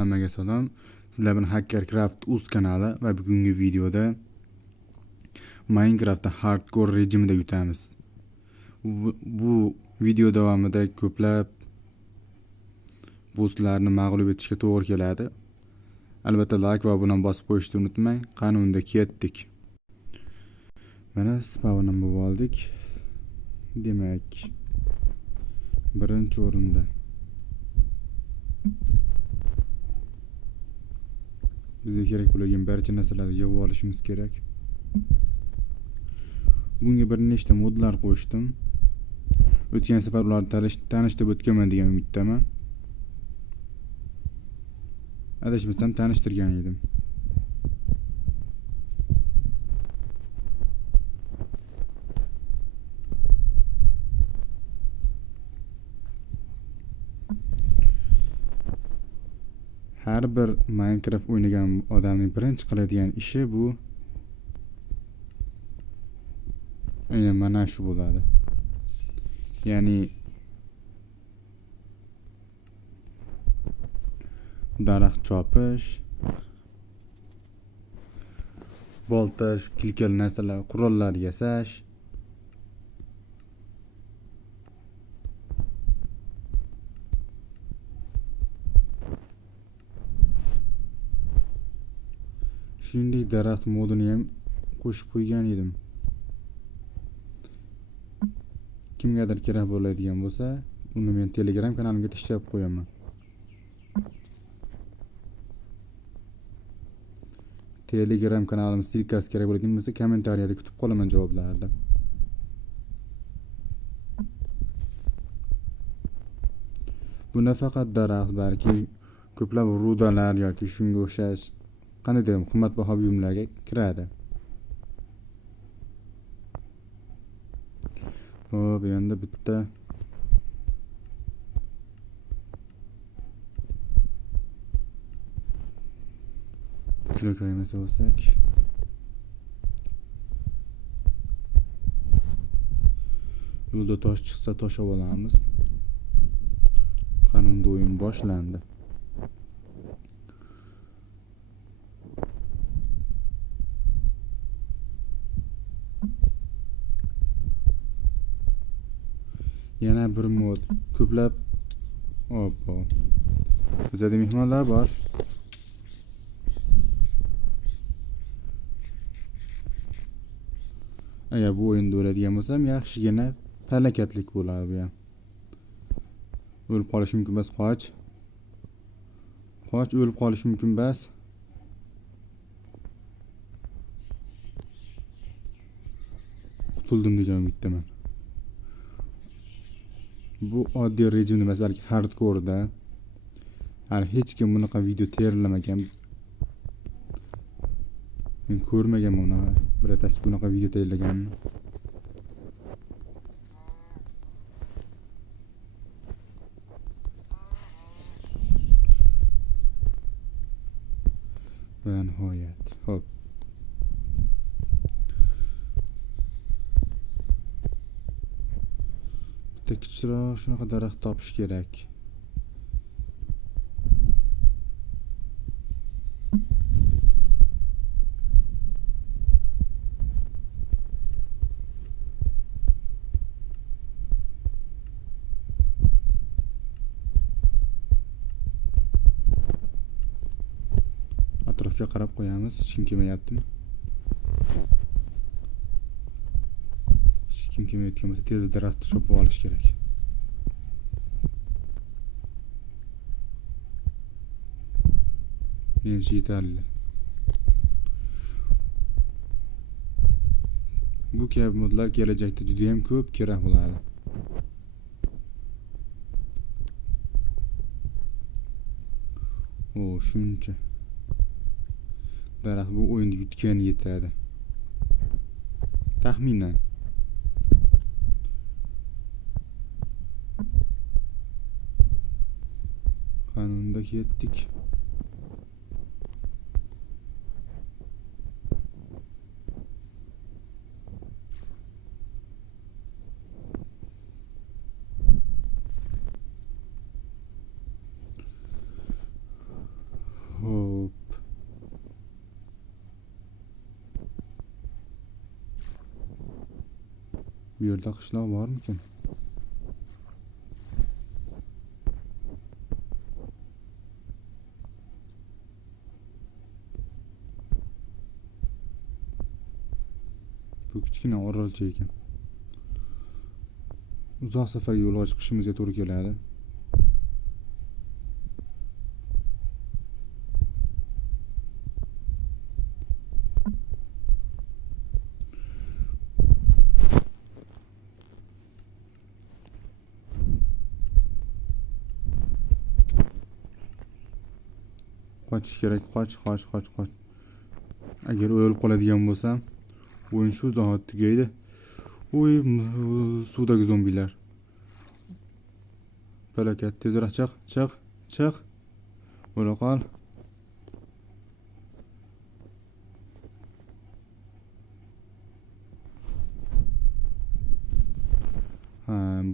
hammaga salom. Sizlar bilan Hackercraft uz kanali va bugungi videoda Minecraftda hardcore rejimida yutamiz. Bu video davomida ko'plab bosslarni mag'lub etishga to'g'ri keladi. Albatta like va obuna bosib qo'yishni unutmang. Qanunda ketdik. Mana spawnni bo'lib oldik. Demak, birinchi o'rinda bizga kerak bo'lgan barcha narsalarni yig'ib olishimiz kerak. Bunga bir nechta modlar qo'shdim. O'tgan safar ularni tanishtirib o'tganman degan umiddaman. Adashmasam tanishtirgan edim. Har bir Minecraft o'ynagan odamning birinchi qiladigan ishi bu aynan mana shu bo'ladi. Ya'ni daraxt chopish, boltash, kilkal narsalar, qurollar yasash, shuningdek daraxt modini ham qo'shib qo'ygan edim. Kimgadir kerak bo'ladigan bo'lsa, uni men Telegram kanalimga tashlab qo'yaman. Telegram kanalim stilkasi kerak bo'ladigan bo'lsa, kommentariyada kutib qolaman javoblarni. Bu nafaqat daraxt, balki ko'plab rudalar yoki shunga o'xshash qanday qimmatbaho buyumlarga kiradi. Hop, endi bitta kilo koymas olsak, yo'lda tosh chiqsa tosh olamiz. Qanunda o'yin boshlandi. Yana bir mod, ko'plab bizda mehmonlar bor. Agar bu o'yinda o'ladigan bo'lsam, yaxshigina palakatlik bo'ladi bu ham. O'lib qolish mumkin emas, qoch, o'lib qolish mumkin emas. Qutuldim degan umiddaman. Bu oddiy rejim emas, balki hardcore'da. Hali hech kim bunaqa video tayyorlamagan. Men ko'rmaganman unaqa. Birontasi bunaqa video tayyorlaganini. Va nihoyat. Hop. Kichikroq shunaqa daraxt topish kerak. Atrofga qarab qo'yamiz, hech kim kelmayaptimi? Hech kim kelmayotgan bo'lsa, tezda daraxtni chopib olish kerak. Menimcha yetarli. Bu kabi modlar kelajakda juda ham ko'p kerak bo'ladi. Shuncha daraxt bu o'yinda yutgan yetadi. Taxminan. Qanunda ketdik. yerda qishloq bormikin? Bu kichkina orolcha ekan. Uzoq safarga yo'lga chiqishimizga to'g'ri keladi. Qochish kerak, qoch. Agar o'lib qoladigan bo'lsam, o'yin shu zahot tugaydi. Uy, suvdagi zombilar. Falokat, tezroq chiq. O'la qol.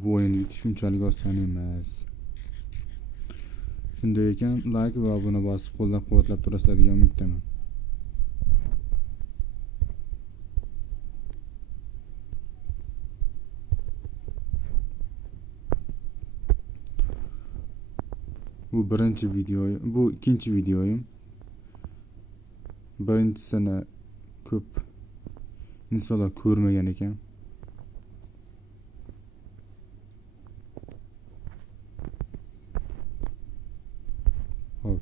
Bu o'yinni yutish unchalik oson emas. Shunday ekan, like va obuna bosib qo'llab-quvvatlab turasizlar degan umiddaman. Bu birinchi videoyim, bu ikkinchi videoyim. Birinchisini ko'p insonlar ko'rmagan ekan. Hop.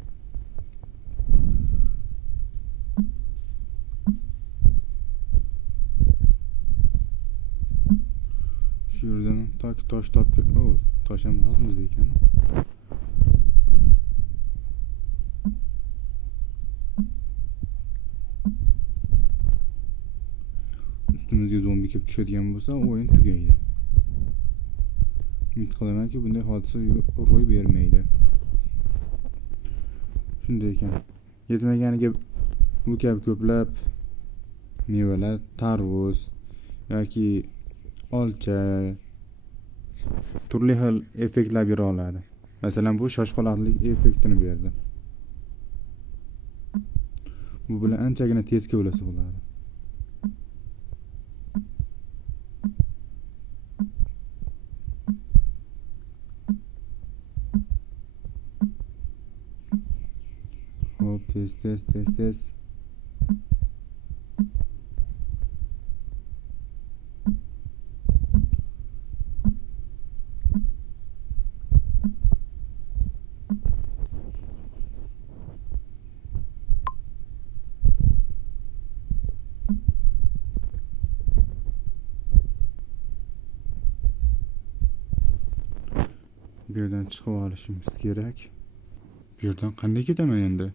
Shu yerdan tosh topib, tosh ham oldimizda ekan. Üstümüzge zombi kelib tushadigan bo'lsa, o'yin tugaydi. Umid qilamanki, bunday hodisa ro'y bermaydi. Shunday ekan, yetmaganiga bu kabi ko'plab mevalar, tarvuz yoki olcha turli xil effektlar bera oladi. Masalan, bu shoshqaloqlik effektini berdi. Bu bilan anchagina tez ko'lasa bo'ladi. Hop, tez. Bu yerdan chiqib olishimiz kerak. Bu yerdan qanday ketaman endi?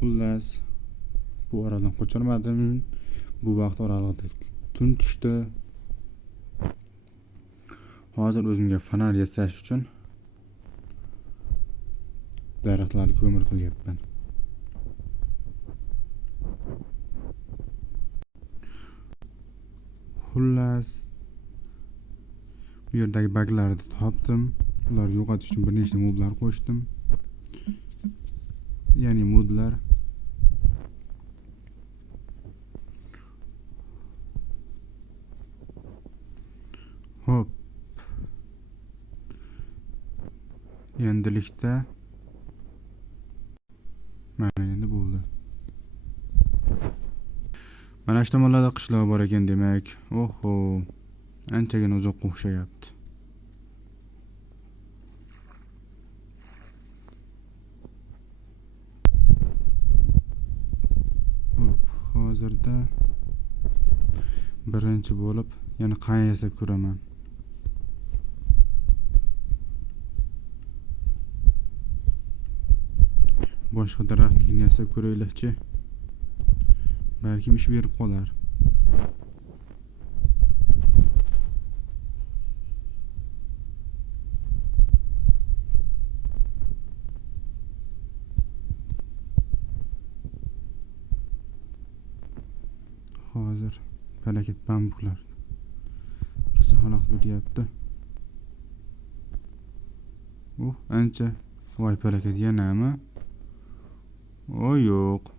Xullas, bu oradan qochirmadim. Bu vaqt oralig'ida tun tushdi. Hozir o'zimga fonar yasash uchun daraxtlarni ko'mir qilyapman. Xullas, bu yerdagi baglarni topdim. Ularni yo'qotish uchun bir nechta modlar qo'shdim. Ya'ni modlar hop. Endilikda mana endi bo'ldi. Mana shu tomonlarda qishloq bor ekan demak. Oho, anchagina uzoqqa o'xshayapti. Hozirda birinchi bo'lib yana qan yasab ko'raman. Boshqa daraxtnikini yasab ko'raylikchi. Balkim ish berib qolar. Hozir falokat bambuklar rosa xalaqit beryapti. Ancha Voy felaket, yanami? O yo'q.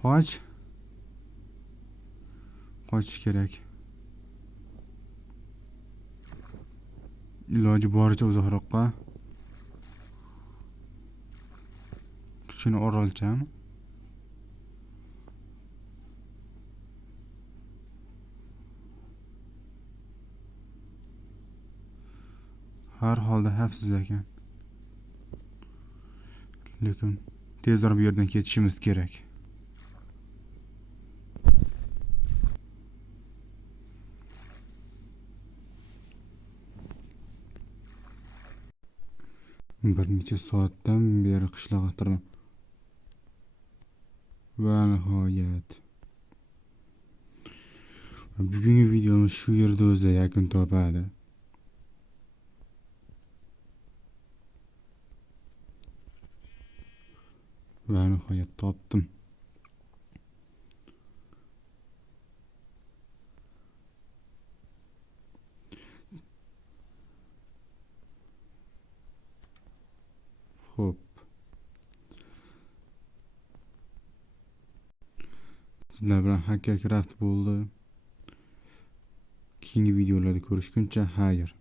Qoch. Qochish kerak. Iloji boricha uzoqroqqa. Kichkina orolcham. Har holda xavfsiz ekan. Lekin tezroq bu yerdan ketishimiz kerak. Bir necha soatdan beri qishloqqa tiraman. Va nihoyat. Bugungi videomiz shu yerda o'zi yakun topadi. Va nihoyat topdim. Xo'p. Sizlar bilan Hacker Craft bo'ldi. Keyingi videolarda ko'rishguncha xayr.